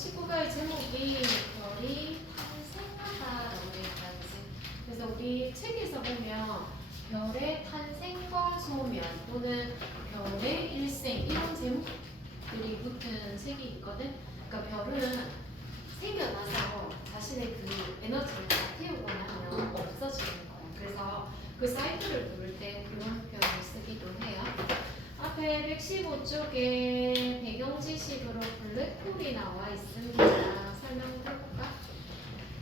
19가의 제목이 별이 탄생하다라고 되어 있다, 그지? 그래서 우리 책에서 보면 별의 탄생과 소멸 또는 별의 일생 이런 제목들이 붙은 책이 있거든. 그러니까 별은 생겨나서 자신의 그 에너지를 다 태우거나 하면 없어지는 거야. 그래서 그 사이클을 부를 때 이런 표현을 쓰기도 해요. 앞에 115쪽에 배경 지식으로 블랙홀이 나와 있습니다. 설명을 해볼까?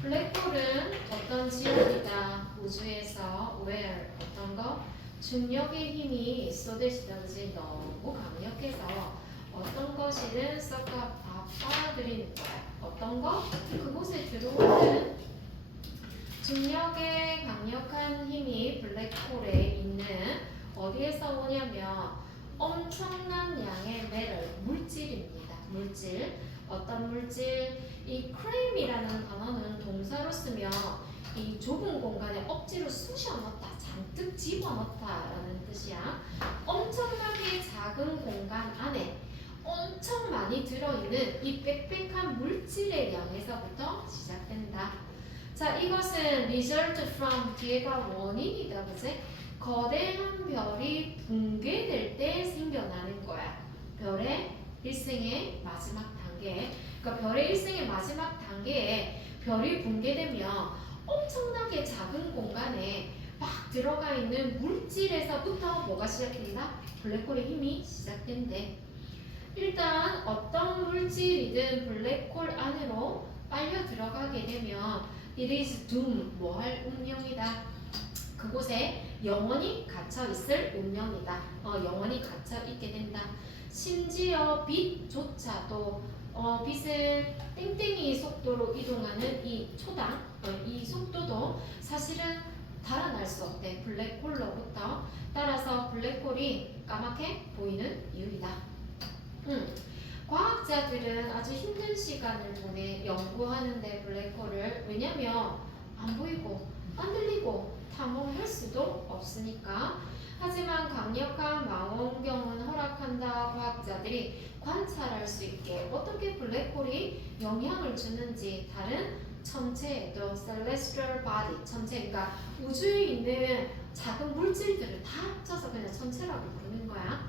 블랙홀은 어떤 지역이다. 우주에서 where 어떤 거? 중력의 힘이 쏟아지든지 너무 강력해서 어떤 것이든 썩어 빨아들이는 거야. 어떤 거? 그곳에 들어오는 중력의 강력한 힘이 블랙홀에 있는 어디에서 오냐면 엄청난 양의 메tal, 물질입니다. 물질. 어떤 물질? 이 cram이라는 단어는 동사로 쓰면 이 좁은 공간에 억지로 쑤셔 넣다, 잔뜩 집어넣다라는 뜻이야. 엄청나게 작은 공간 안에 엄청 많이 들어있는 이 빽빽한 물질의 양에서부터 시작된다. 자, 이것은 result from 뒤에가 원인이다, 그치? 거대한 별이 붕괴될 때 생겨나는 거야. 별의 일생의 마지막 단계. 그러니까 별의 일생의 마지막 단계에 별이 붕괴되면 엄청나게 작은 공간에 막 들어가 있는 물질에서부터 뭐가 시작된다? 블랙홀의 힘이 시작된대. 일단 어떤 물질이든 블랙홀 안으로 빨려 들어가게 되면 it is doom, 뭐할 운명이다. 그곳에 영원히 갇혀 있을 운명이다. 영원히 갇혀 있게 된다. 심지어 빛조차도 빛은 땡땡이 속도로 이동하는 이 초당, 이 속도도 사실은 달아날 수 없대. 블랙홀로부터. 따라서 블랙홀이 까맣게 보이는 이유이다. 과학자들은 아주 힘든 시간을 보내 연구하는데 블랙홀을. 왜냐면 안 보이고 안 들리고 탐험할 수도 없으니까. 하지만 강력한 망원경은 허락한다. 과학자들이 관찰할 수 있게 어떻게 블랙홀이 영향을 주는지 다른 천체에도 celestial body, 천체, 그러니까 우주에 있는 작은 물질들을 다 합쳐서 그냥 천체라고 부르는 거야.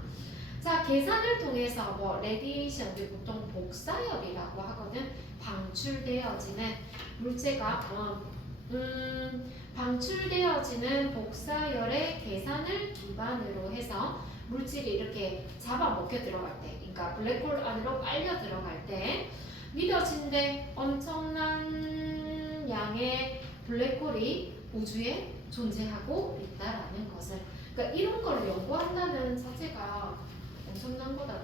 자, 계산을 통해서 레디에이션, 보통 복사열이라고 하거든. 방출되어지는 물체가 방출되어지는 복사열의 계산을 기반으로 해서 물질이 이렇게 잡아먹혀 들어갈 때, 그러니까 블랙홀 안으로 빨려 들어갈 때 믿어진대. 엄청난 양의 블랙홀이 우주에 존재하고 있다라는 것을. 그러니까 이런 걸 연구한다는 자체가 엄청난 거다.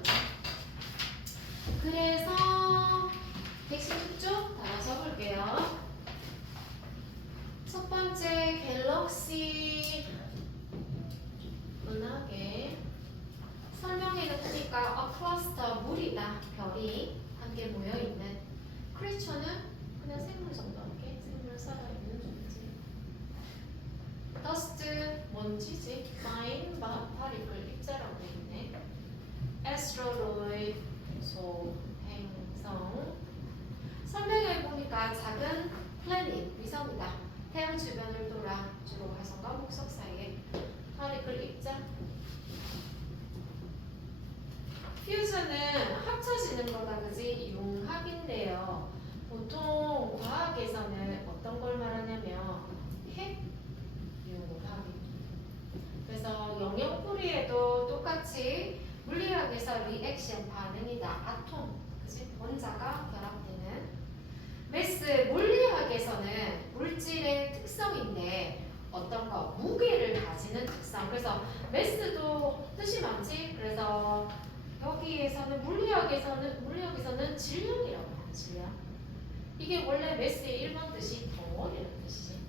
그래서 116쪽 다 써볼게요. 첫 번째 갤럭시 은하계 설명해 놓으니까 a cluster 물이다. 별이 함께 모여있는. 크리처는 그냥 생물 정도 할게. 생물 살아있는 존재. dust 먼지지. fine particle 입자라고 돼 있네. asteroid 소행성. 설명해 보니까 작은 planet 위성이다. 태양 주변을 돌아 주로 화성과 목석 사이에. particle 입자. 퓨전은 합쳐지는 거다, 그지? 융합인데요. 보통 과학에서는 어떤 걸 말하냐면 핵 융합이죠. 그래서 영역풀이에도 똑같이 물리학에서 리액션 반응이다. 아톰, 그치? 원자가 결합되는. 매스 물리학에서는 물질의 특성인데 어떤 거? 무게를 가지는 특성. 그래서 매스도 뜻이 많지. 그래서 여기에서는 물리학에서는 질량이라고 해요. 질량. 이게 원래 매스의 1번 뜻이 덩어리라는 뜻이지.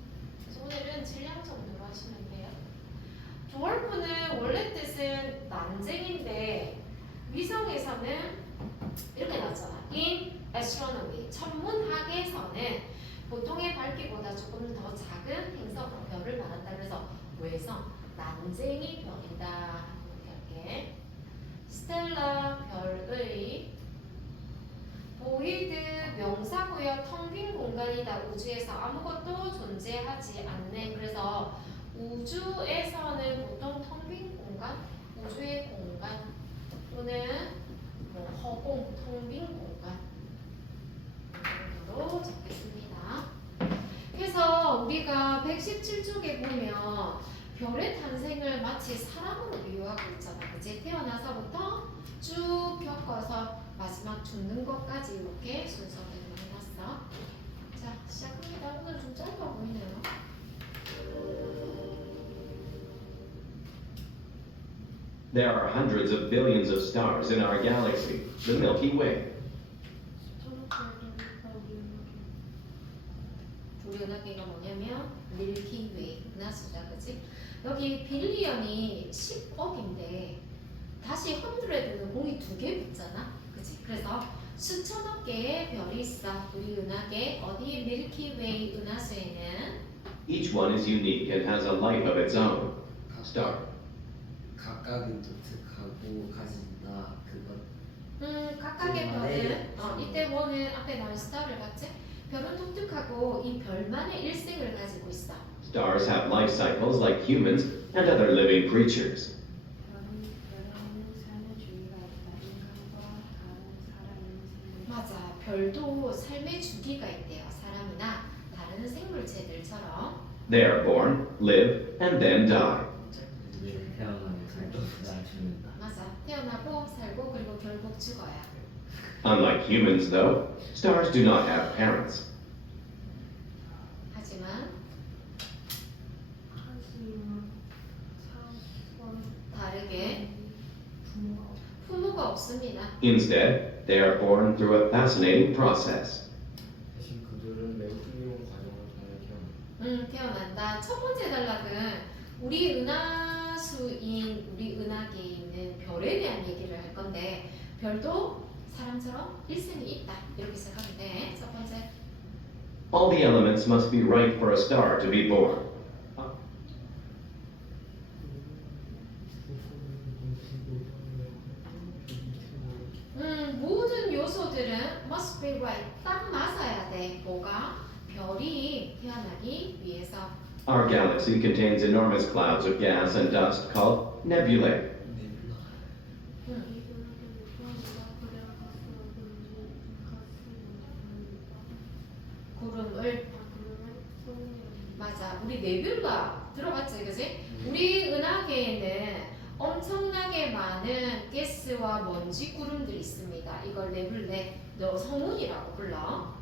그래서 오늘은 질량 정도로 하시면 돼요. 드월프는 원래 뜻은 난쟁인데 위성에서는 이렇게 나왔잖아. In astronomy, 천문학에서는 보통의 밝기보다 조금 더 작은 행성, 별을 말한다. 그래서 외성, 난쟁이 별이다. 이렇게 할게. 스텔라 별의 보이드 우주에서는 보통 텅 빈 공간, 우주의 공간 또는 뭐 허공, 텅 빈 공간 정도로 적겠습니다. 그래서 우리가 117쪽에 보면 별의 탄생을 마치 사람으로 비유하고 있잖아. 그치? 태어나서부터 쭉 겪어서 마지막 죽는 것까지 이렇게 순서대로 해놨어. 자, 시작합니다. 오늘 좀 짧아 보이네요. There are hundreds of billions of stars in our galaxy, the Milky Way. 우리 은하계가 뭐냐면 밀키웨이 은하수다, 그치? 여기 빌리언이 10억인데 다시 헌드레드는 공이 2개 붙잖아, 그치? 그래서 수천억 개의 별이 있어. 우리 은하계 어디 밀키웨이 은하수에는 Each one is unique and has a life of its own. Star. 각각은 독특하고 가진다. 그것. 각각의 별은 이때 뭐는 앞에 나온 스타를 봤지? 별은 독특하고 이 별만의 일생을 가지고 있어. Stars have life cycles like humans and other living creatures. 맞아, 별도 삶의 주기가 있대요. 사람이나 다른 생물체들처럼. They are born, live, and then die. 태어나고 살고 죽는다. 맞아, 태어나고 살고 그리고 결국 죽어야. Unlike humans, though, stars do not have parents. 하지만 다르게 부모가 없습니다. Instead, they are born through a fascinating process. 대신 그들은 매우 흥미로운 과정을 통해 태어난다. 첫 번째 단락은 우리 은하수인 우리 은하계에 있는 별에 대한 얘기를 할 건데 별도 사람처럼 일생이 있다. 이렇게 생각하면 돼. 첫 번째. All the elements must be right for a star to be born. 모든 요소들은 must be right. 딱 맞아야 돼. 뭐가? 별이 태어나기 위해서. Our galaxy contains enormous clouds of gas and dust called nebulae. 구름을 맞아. 우리 네뷸라 들어봤지, 그지? 우리 은하계에는 엄청나게 많은 가스와 먼지 구름들이 있습니다. 이걸 네뷸레, 성운이라고 불러.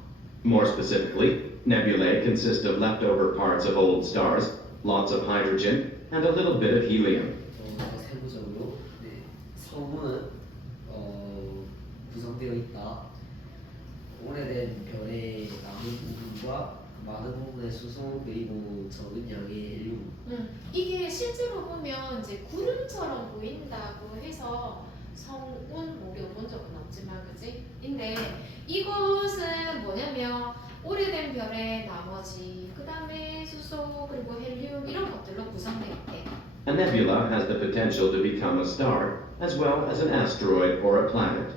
More specifically, nebulae consist of leftover parts of old stars, lots of hydrogen, and a little bit of helium. 더 세부적으로 성운은 구성되어 있다. 오래된 별의 남은 부분과 많은 부분의 수소 그리고 적은 양의 헬륨. 이게 실제로 보면 이제 구름처럼 보인다고 해서 성운 우리가 본 적은 없지만, 그지? 근데 이것은 뭐냐면 오래된 별의 나머지, 그 다음에 수소 그리고 헬륨 이런 것들로 구성되어 있대. A nebula has the potential to become a star, as well as an asteroid or a planet.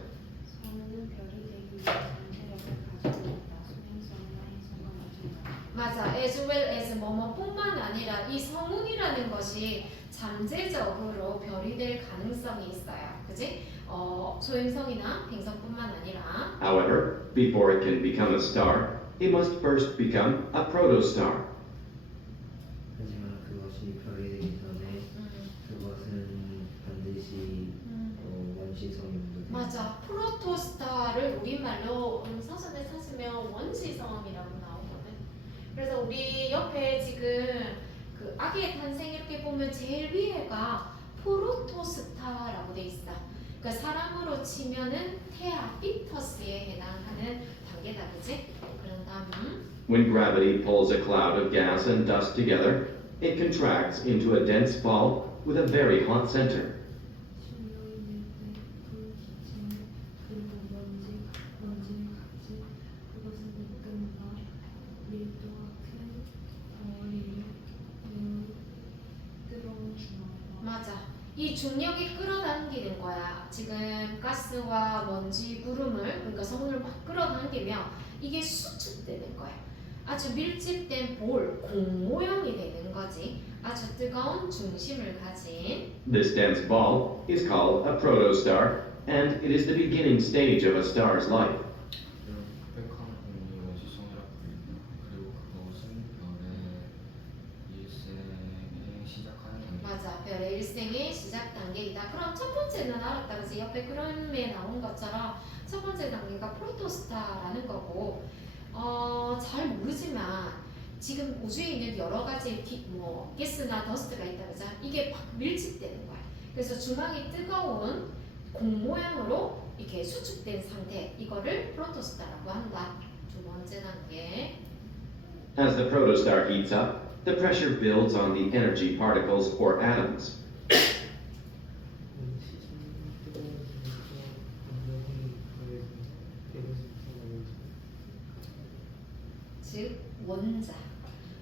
성운은 별이 되기 위해 잠재력을 가지고 있다. 수명성이나 행성과 마찬가지. 맞아. as well as 뭐뭐뿐만 아니라 이 성운이라는 것이 잠재적으로 별이 될 가능성이 있어요. 그지? 소행성이나 행성뿐만 아니라. However, before it can become a star, it must first become a protostar. 하지만 그것이 별이 되기 전에 그것은 반드시 원시성이 먼저. 맞아. 프로토스타를 우리말로 사전에 찾으면 원시성이라고 나오거든. 그래서 우리 옆에 지금 그 아기의 탄생 이렇게 보면 제일 위에가 프로토스타라고 돼 있어. 그러니까 사람으로 치면은 태아, 피터스에 해당하는 단계다, 그지? 그런 다음. When gravity pulls a cloud of gas and dust together, it contracts into a dense ball with a very hot center. 신경이 밀때 불기침 그리고 먼지는 같이 그것은 이끈과 밀도가 큰 덩어리를 끌어주나봐. 맞아. 이 중력이 끌어당기는 거야. 지금 가스와 먼지, 구름을, 그러니까 성운을 막 끌어당기면 이게 수축되는 거야. 아주 밀집된 볼, 공 모양이 되는 거지. 아주 뜨거운 중심을 가진. This dense ball is called a protostar, and it is the beginning stage of a star's life. 빽빽한 공이 원시성이라 불린다. 그리고 그것은 별의 일생의 시작하는 단계. 맞아, 별의 일생의 시작 단계이다. 그럼 첫 번째는 알았다, 그지? 옆에 그림에 나온 것처럼 첫 번째 단계가 프로토스타라는 거고, 잘 모르지만 지금 우주에 있는 여러 가지 가스나 더스트가 있다, 그죠? 이게 막 밀집되는 거야. 그래서 중앙이 뜨거운 공 모양으로 이렇게 수축된 상태, 이거를 프로토스타라고 한다. 두 번째 단계. As the protostar heats up, the pressure builds on the energy particles or atoms. 즉 원자.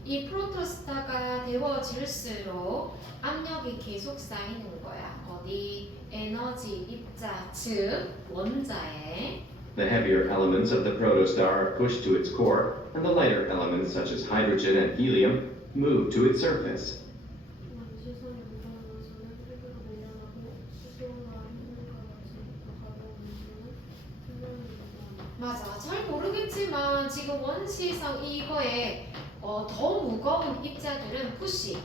이 프로토스타가 데워질수록 압력이 계속 쌓이는 거야. 어디? 에너지 입자, 즉 원자에. The heavier elements of the protostar are pushed to its core, and the lighter elements, such as hydrogen and helium, move to its surface. 원시성이 무거워서는 흙으로 밀려나고 수소나 흰물과 같이 더 가벼운 원소는 표면을 무거워한다. 맞아. 잘 모르겠지만 지금 원시성 이거에 더 무거운 입자들은 푸시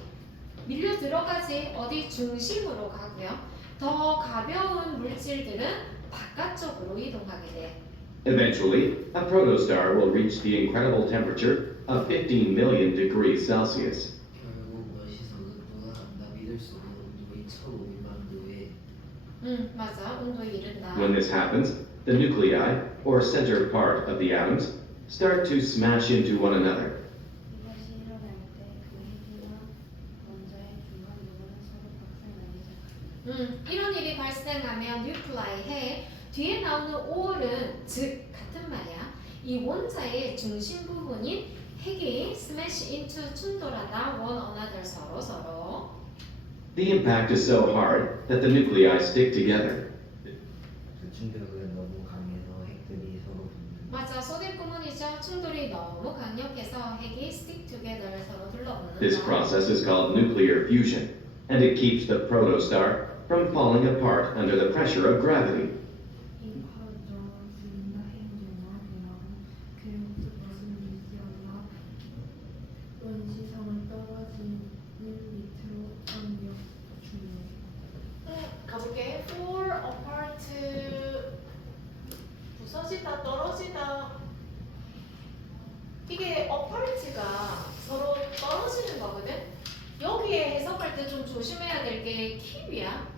밀려 들어가지. 어디? 중심으로 가고요. 더 가벼운 물질들은 바깥쪽으로 이동하게 돼. Eventually, a protostar will reach the incredible temperature of 15 million degrees Celsius. 결국 원시성은 도달한다. 믿을 수 없는 온도인 1500만 도에. 맞아. 온도에 이른다. When this happens, the nuclei, or center part of the atoms, start to smash into one another. 이것이 일어날 때 그 핵이나 원자의 중간 부분은 서로 박살나기 시작한다. 이런 일이 발생하면 뉴클라이 핵 뒤에 나오는 올은 즉 같은 말이야. 이 원자의 중심 부분인 핵이 smash into 충돌하다 one another 서로. The impact is so hard that the nuclei stick together. 그 충격은 너무 강해서 핵들이 서로 붙는. 맞아. 소대구문이죠. 충돌이 너무 강력해서 핵이 stick together 서로 This 둘러붙는다. process is called nuclear fusion, and it keeps the protostar from falling apart under the pressure of gravity. 이 과정을 불린다 핵융합이라고 그리고 그것은 미지언과 원시성을 떨어지는 밑으로 압력 중력. 가볼게. fall apart 부서지다 떨어지다. 이게 apart가 서로 떨어지는 거거든. 여기에 해석할 때 좀 조심해야 될 게 keep이야.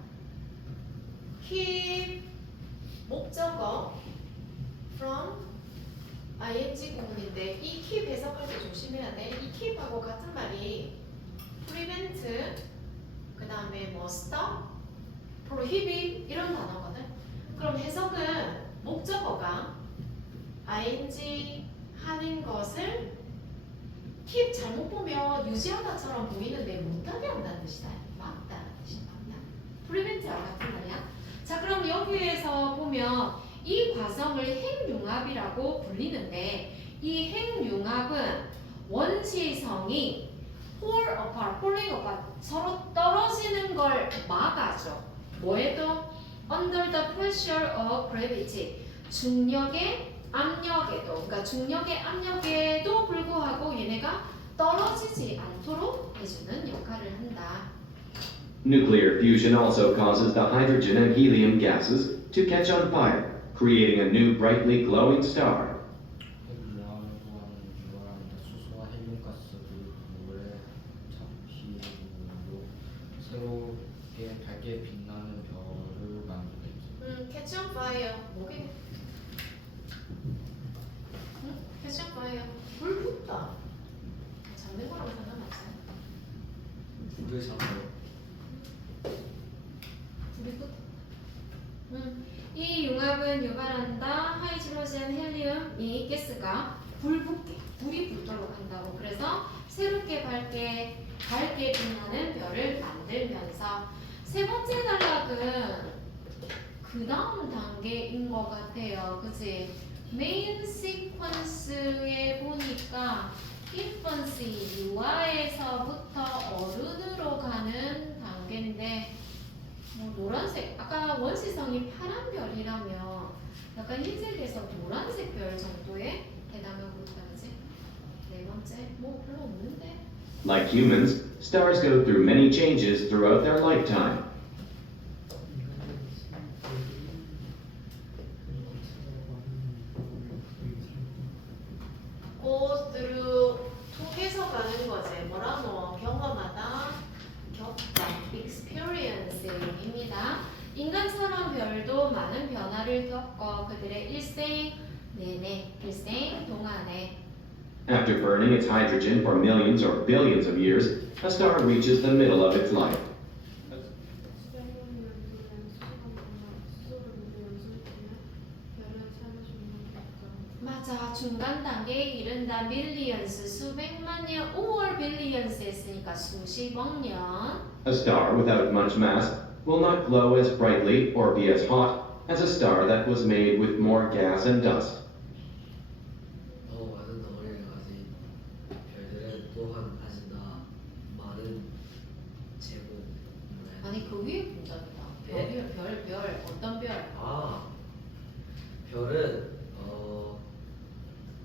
keep 목적어 from ing 구문인데 이 keep 해석할 때 조심해야 돼. 이 keep하고 같은 말이 prevent 그 다음에 뭐 stop, prohibit 이런 단어거든. 그럼 해석은 목적어가 ing 하는 것을 keep 잘못 보면 유지하다처럼 보이는데 못하게 한다는 뜻이다. 막다는 뜻이야. 막다. prevent와 같은 말이야. 자, 그럼 여기에서 보면 이 과정을 핵융합이라고 불리는데 이 핵융합은 원시성이 fall apart, falling apart 서로 떨어지는 걸 막아줘. 뭐에도? under the pressure of gravity 중력의 압력에도, 그러니까 중력의 압력에도 불구하고 얘네가 떨어지지 않도록 해주는 역할을 한다. Nuclear fusion also causes the hydrogen and helium gases to catch on fire, creating a new brightly glowing star. 핵융합을 소화하는 유화한다. 수소와 헬륨가스들이 물에 잡히므로 새롭게 밝게 빛나는 별을 만들었지. catch on fire. 뭐게? catch on fire. 불 붙다. 잡는 거랑 상관없어. 불을 잡아요. 불이 붙다. 이 융합은 유발한다. 하이드로젠, 헬륨 이 가스가 불이 붙도록 한다고. 그래서 새롭게 밝게 빛나는 별을 만들면서 세 번째 단락은 그 다음 단계인 것 같아요. 그치? 메인 시퀀스에 보니까 인펀시 유아에서부터 어른으로 가는 단계인데 뭐 노란색 아까 원시성이 파란 별이라면 약간 흰색에서 노란색 별 정도에 해당하고 있다 그지? 네 번째 뭐 별로 없는데 Like humans, stars go through many changes throughout their lifetime. go through 통해서 가는 거지 뭐라노 경험하다 겪다 experience입니다. 인간처럼 별도 많은 변화를 겪어 그들의 일생 내내 일생 동안에 After burning its hydrogen for millions or billions of years, a star reaches the middle of its life. 맞아 중간 단계에 이른다 millions 수백만 년 5월 billions 했으니까 수십억 년 A star without much mass will not glow as brightly or be as hot as a star that was made with more gas and dust. 더 많은 덩어리를 가진 별들은 또한 가진다. 많은 제곱. 아니 그 위에 문장이다 네? 별 어떤 별 아 별은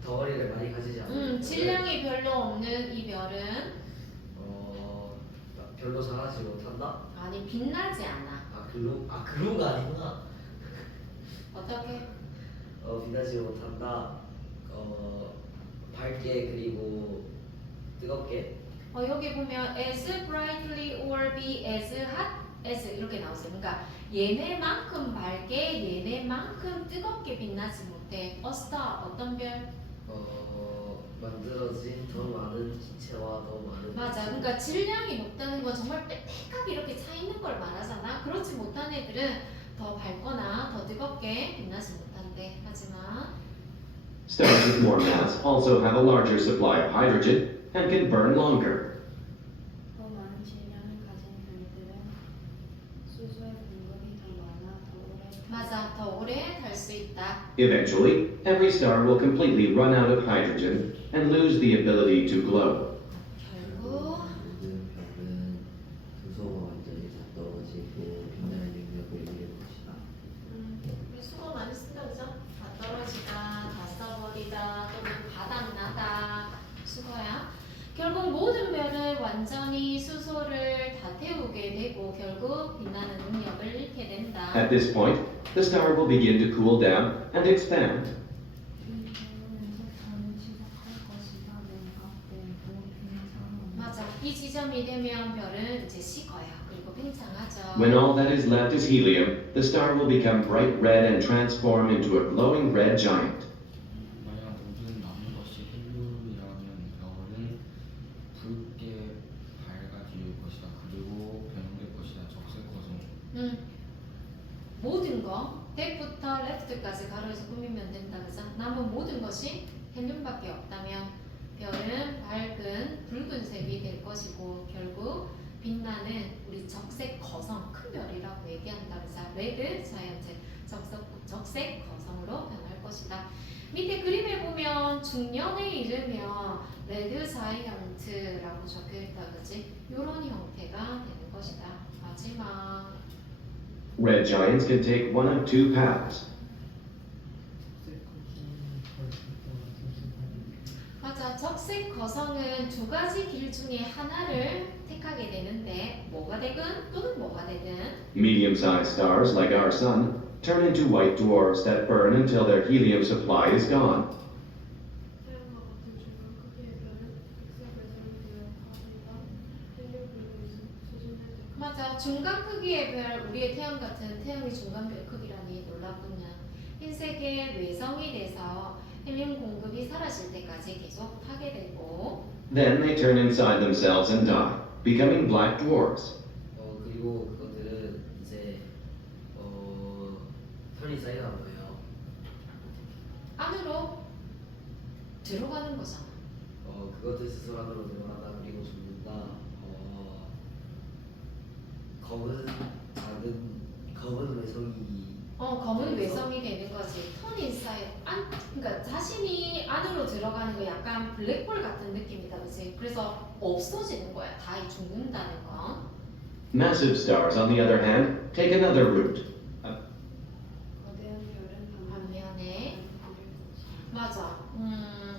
덩어리를 많이 가지지 않는 별은, 질량이 별로 없는 이 별은 별로 자라지 못한다. 아니 빛나지 않아 그루가 아니구나. 어떻게 빛나지 못한다. 밝게 그리고 뜨겁게. 여기 보면 as brightly or be as hot as 이렇게 나왔어요. 그러니까 얘네만큼 밝게 얘네만큼 뜨겁게 빛나지 못해. A star 어떤 별? 만들어진 더 많은 기체와 더 많은 맞아. 그러니까 질량이 높다는 건 정말 빽빽하게 이렇게 차 있는 걸 말하잖아. 그렇지 못한 애들은 더 밝거나 더 뜨겁게 빛나지 못한대. 하지만 Stars with more mass also have a larger supply of hydrogen and can burn longer. 더 많은 질량을 가진 별들은 수소의 공급이 더 많아 더 오래 맞아. 더 오래 달 수 있다. Eventually, every star will completely run out of hydrogen and lose the ability to glow. 결국 모든 별은 수소가 완전히 다 떨어지고 빛나는 능력을 잃을 것이다. 수고 많이 쓴다 그죠? 다 떨어지다, 다 써버리다, 또는 바닥나다 수고야. 결국 모든 별은 완전히 수소를 다 태우게 되고 결국 빛나는 능력을 잃게 된다. At this point, the star will begin to cool down and expand. 이 배우에서 별을 시작할 것이다 냉각되고 팽창하는 맞아. 이 지점이 되면 별은 이제 식어요. 그리고 팽창하죠. When all that is left is helium, the star will become bright red and transform into a glowing red giant. 만약 모든 남은 것이 헬륨이라면 별은 붉게 밝아질 것이다. 그리고 변형될 것이다. 적색 거성. 모든 거 백부터 레프트까지 가로에서 꾸미면 된다 그죠? 남은 모든 것이 헬륨밖에 없다면 별은 밝은 붉은색이 될 것이고 결국 빛나는 우리 적색 거성 큰 별이라고 얘기한다 그죠? 레드 자이언트 적색 거성으로 변할 것이다. 밑에 그림에 보면 중년에 이르면 레드 자이언트라고 적혀있다 그지? 이런 형태가 되는 것이다. 마지막 Red giants can take one of two paths. 맞아. 적색 거성은 두 가지 길 중에 하나를 택하게 되는데 뭐가 되든 또는 뭐가 되든 Medium-sized stars like our sun turn into white dwarfs that burn until their helium supply is gone. 태양과 같은 중간 크기의 별은 백색 배선이 되어 가스가 헬륨 불로 수진될 때까지 맞아. 중간 크기의 별 우리의 태양 같은 태양의 중간 별 크기라니 놀랍군요. 흰색의 외성이 돼서 헬륨 공급이 사라질 때까지 계속 타게 되고 Then they turn inside themselves and die, becoming black dwarfs. 그리고 그것들은 이제 털이 쌓이나 보네요. 안으로 들어가는 거잖아. 그것들 스스로 안으로 들어간다. 그리고 죽는다. 검은 외성이 검은 외성이 되는 거지. 턴 인사이드 그러니까 자신이 안으로 들어가는 거 약간 블랙홀 같은 느낌이다, 그렇지? 그래서 없어지는 거야. 다 죽는다는 거. Massive stars, on the other hand, take another route. 거대한 별은 반면에 맞아.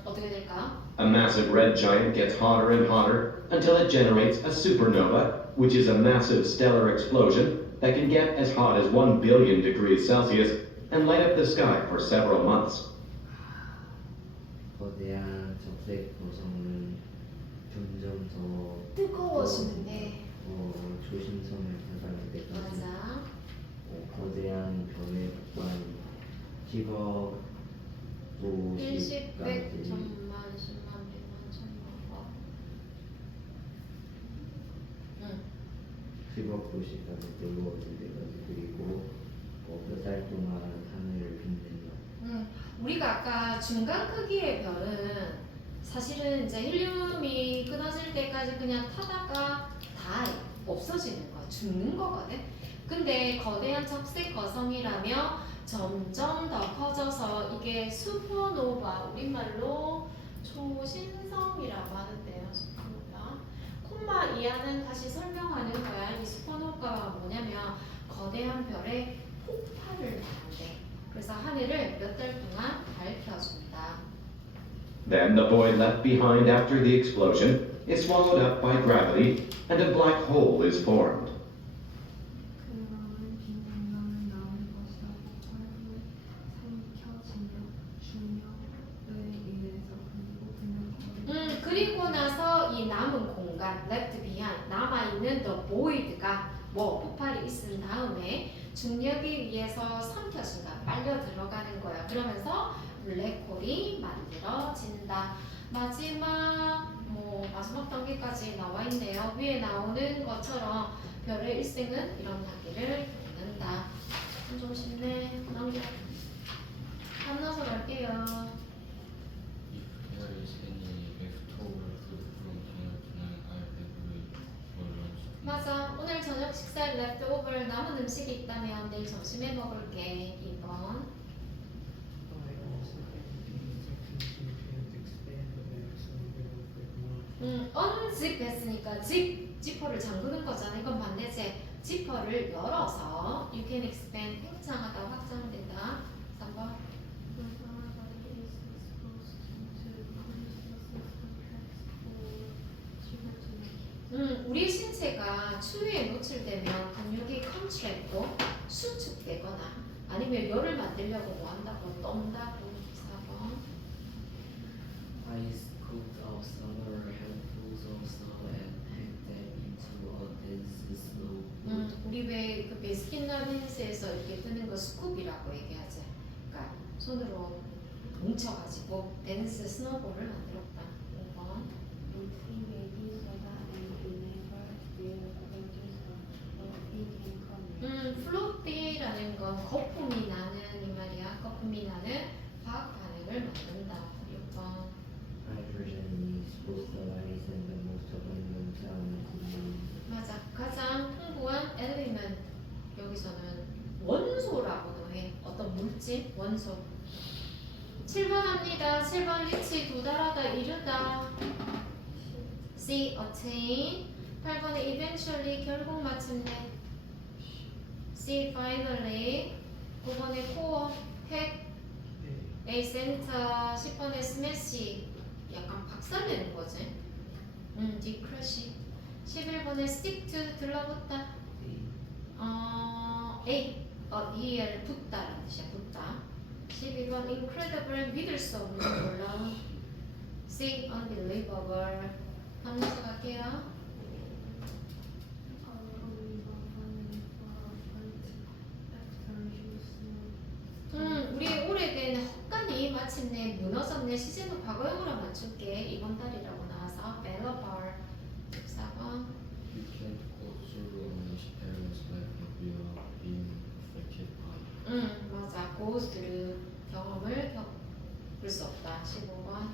어떻게 될까? A massive red giant gets hotter and hotter until it generates a supernova, which is a massive stellar explosion that can get as hot as 1 billion degrees Celsius and light up the sky for several months. 거대한 적색 고성은 점점 더 뜨거워지는데. 조심성을 발휘할 때까지 맞아. 거대한 별의 폭발 10억 1십, 100, 50까지 1000만, 10만, 100만, 1000만. 10억 도시까지 뜨거워질 때까지 그리고 몇 달 동안 하늘을 빛낸다. 우리가 아까 중간 크기의 별은 사실은 이제 헬륨이 끊어질 때까지 그냥 타다가 다 없어지는 거야. 죽는 거거든. 근데 거대한 적색 거성이라며 점점 더 커져서 이게 슈퍼노바, 우리말로 초신성이라고 하는데요. 슈퍼노바. 콤마 이하는 다시 설명하는 거야. 이 슈퍼노바가 뭐냐면 거대한 별의 폭발을 하는데 그래서 하늘을 몇 달 동안 밝혀준다. Then the void left behind after the explosion is swallowed up by gravity and a black hole is formed. 그러면 빈 공간은 남을 것이다. 폭발 후에 삼켜지며 중력에 의해서 그리고 그리고 나서 이 남은 공간, left behind, 남아있는 the void가 폭발이 있은 다음에 중력에 의해서 삼켜진다, 빨려 들어가는 거야. 그러면서 블랙홀이 만들어진다. 마지막 단계까지 나와 있네요. 위에 나오는 것처럼 별의 일생은 이런 단계를 겪는다. 좀 쉽네. 넘겨. 한나서 갈게요. If there is any leftover food from dinner tonight, I'll have it for lunch. 맞아. 오늘 저녁 식사에 leftover 남은 음식이 있다면 내일 점심에 먹을게. 2번. 언집 했으니까 지퍼를 잠그는 거잖아. 이건 반대지. 지퍼를 열어서 you can expand, 팽창하다, 확장된다. 3번. 우리 신체가 추위에 노출되면 근육이 contract고 수축되거나 아니면 열을 만들려고 뭐 한다고 떤다고. 4번. Ice cooked out several handfuls of snow and packed them into a dense snow. 우리 왜 그 베스킨라빈스에서 이렇게 뜨는 거 스쿱이라고 얘기하지. 그러니까 손으로 뭉쳐가지고 댄스 스노볼을 만들었다. 5번. With baking soda and vinegar will produce a fluffy can come. 플로피라는 건 거품이 나는 이 말이야. 거품이 나는 화학 반응을 만든다. 6번. Hydrogen is both the lightest and the most abundant element. 맞아. 가장 풍부한 element. 여기서는 원소라고도 해. 어떤 물질? 원소. 7번 합니다. 7번 리치 도달하다 이르다. C. attain. 8번에 eventually 결국 마침내. C. finally. 9번에 core. 핵. A. center. 10번에 smash. 약간 박살내는 거지. D. crush. 11번에 stick to. 들러붙다. A. adhere. 붙다라는 뜻이야. 붙다. 12번 incredible. 믿을 수 없는 놀라운. C. unbelievable. 한문서 갈게요. 우리 오래된 헛간이 마침내 무너졌네. 시제는 과거형으로 맞출게. 이번 달이라고 나와서 벨러벌. 14번. You can't go through a nice areas like without being affected by. 맞아. go through 경험을 겪을 수 없다. 15번.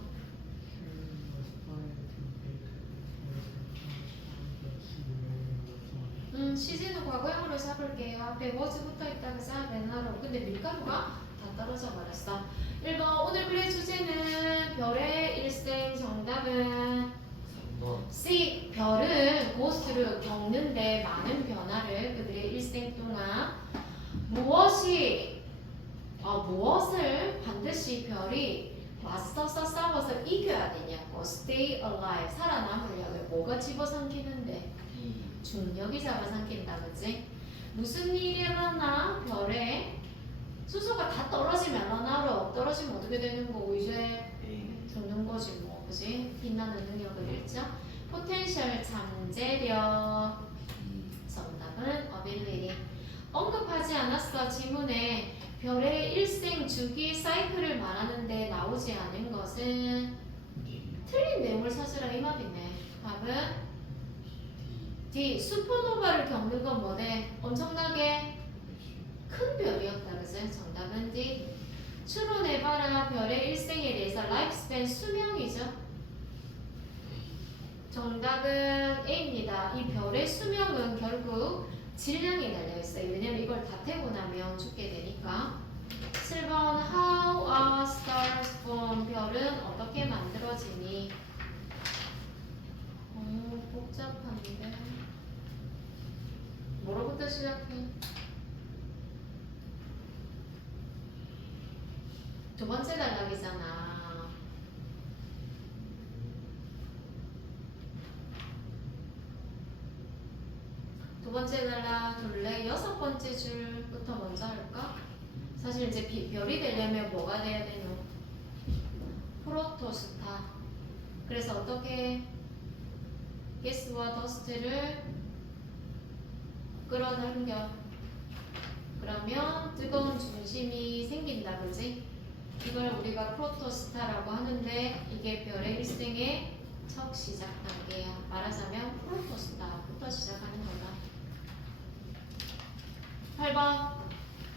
15 시제는 과거형으로 잡을게요. 앞에 was 붙어 있다가 자 맨하로. 근데 밀가루가 다 떨어져 버렸어. 1번 오늘 글의 주제는 별의 일생. 정답은 3번. C. 별은 고스를 겪는데 많은 변화를 그들의 일생 동안 무엇을 반드시 별이 맞서서 싸워서 이겨야 되냐고. Stay alive. 살아남으려면 뭐가 집어삼키는데? 중력이 잡아삼킨다. 그치? 무슨 일이 일어나? 별에 수소가 다 떨어지면 러나로 떨어지면 어떻게 되는 거고 이제 죽는 거지 뭐. 그치? 빛나는 능력을 잃죠. 포텐셜 잠재력. 정답은 ability. 언급하지 않았어. 지문에 별의 일생 주기 사이클을 말하는데 나오지 않은 것은 틀린 내용을 찾으라 이 말이네. 답은 D. 슈퍼노바를 겪는 건 뭐래? 엄청나게 큰 별이었다. 그치? 정답은 D. 추론해봐라. 별의 일생에 대해서 라이프스팬 수명이죠. 정답은 A입니다. 이 별의 수명은 결국 질량에 달려있어요. 왜냐면 이걸 다 태고 나면 죽게 되니까. 7번 How are stars formed? 별은 어떻게 만들어지니? 복잡한데 뭐로부터 시작해? 두 번째 단락이잖아. 두 번째 단락 둘레 여섯 번째 줄부터 먼저 할까? 사실 이제 별이 되려면 뭐가 돼야 되노? 프로토스타. 그래서 어떻게 가스와 더스트를 끌어당겨. 그러면 뜨거운 중심이 생긴다. 그지? 이걸 우리가 프로토스타라고 하는데 이게 별의 일생의 첫 시작 단계야. 말하자면 프로토스타부터 시작하는 거다. 8번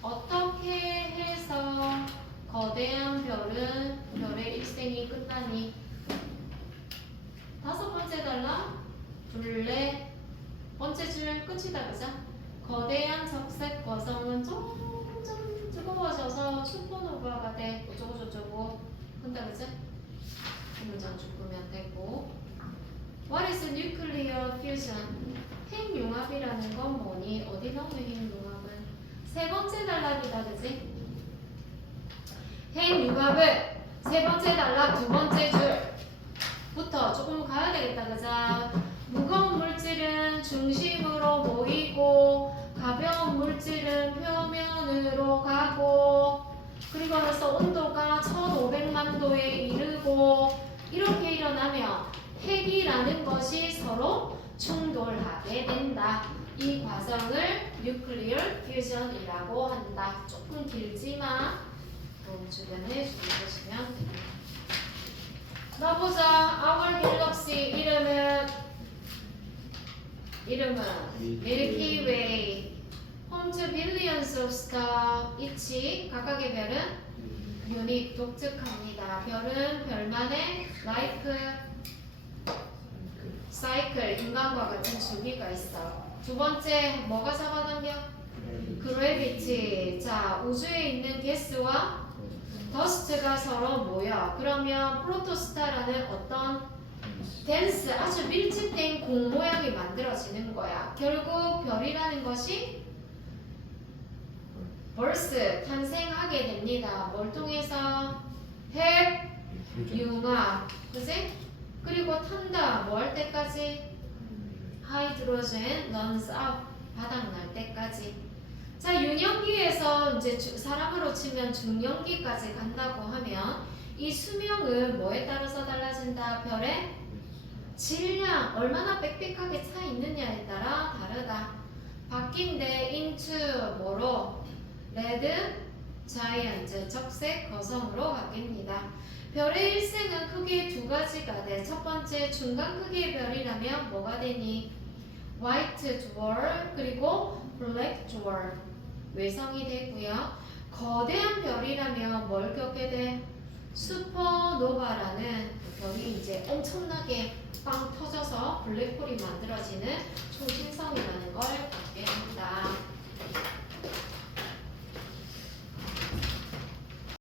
어떻게 해서 거대한 별은 별의 일생이 끝나니? 다섯 번째 단락 둘레 번째 줄 끝이다. 그죠? 거대한 적색 거성은 점점 뜨거워져서 슈퍼노바가 돼. 어쩌고 저쩌고 한다. 그지? 이 문장 죽으면 되고. What is nuclear fusion? 핵융합이라는 건 뭐니? 어디 나오는 핵융합은? 세 번째 단락이다. 그지? 핵융합을 세 번째 단락 두 번째 줄부터 조금 가야 되겠다. 그죠? 무거운 물질은 중심으로 모이고 가벼운 물질은 표면으로 가고 그리고 나서 온도가 1500만 도에 이르고 이렇게 일어나면 핵이라는 것이 서로 충돌하게 된다. 이 과정을 뉴클리어 퓨전이라고 한다. 조금 길지만 주변에 주의하시면 됩니다. 나보자. Our Galaxy 이름은 Milky Way. Home to billions of stars. 이치 각각의 별은 유닛 독특합니다. 별은 별만의 라이프 사이클 인간과 같은 주기가 있어. 두 번째 뭐가 잡아당겨? 그래비티. 자 우주에 있는 가스와 더스트가 서로 모여. 그러면 프로토스타라는 어떤 덴스 아주 밀집된 공 모양이 만들어지는 거야. 결국 별이라는 것이 벌스 탄생하게 됩니다. 뭘 통해서? 핵 융합. 그지? 그리고 탄다. 뭐 할 때까지? 하이드로젠 runs out. 바닥날 때까지. 자 유년기에서 이제 사람으로 치면 중년기까지 간다고 하면 이 수명은 뭐에 따라서 달라진다? 별의 질량 얼마나 빽빽하게 차 있느냐에 따라 다르다. 바뀐데 into 뭐로? 레드 자이언트 적색 거성으로 바뀝니다. 별의 일생은 크게 두 가지가 돼. 첫 번째 중간 크기의 별이라면 뭐가 되니? 화이트 드월 그리고 블랙 드월 외성이 되고요. 거대한 별이라면 뭘 겪게 돼? 슈퍼노바라는 별이 이제 엄청나게 빵 터져서 블랙홀이 만들어지는 초신성이라는 걸 갖게 합니다.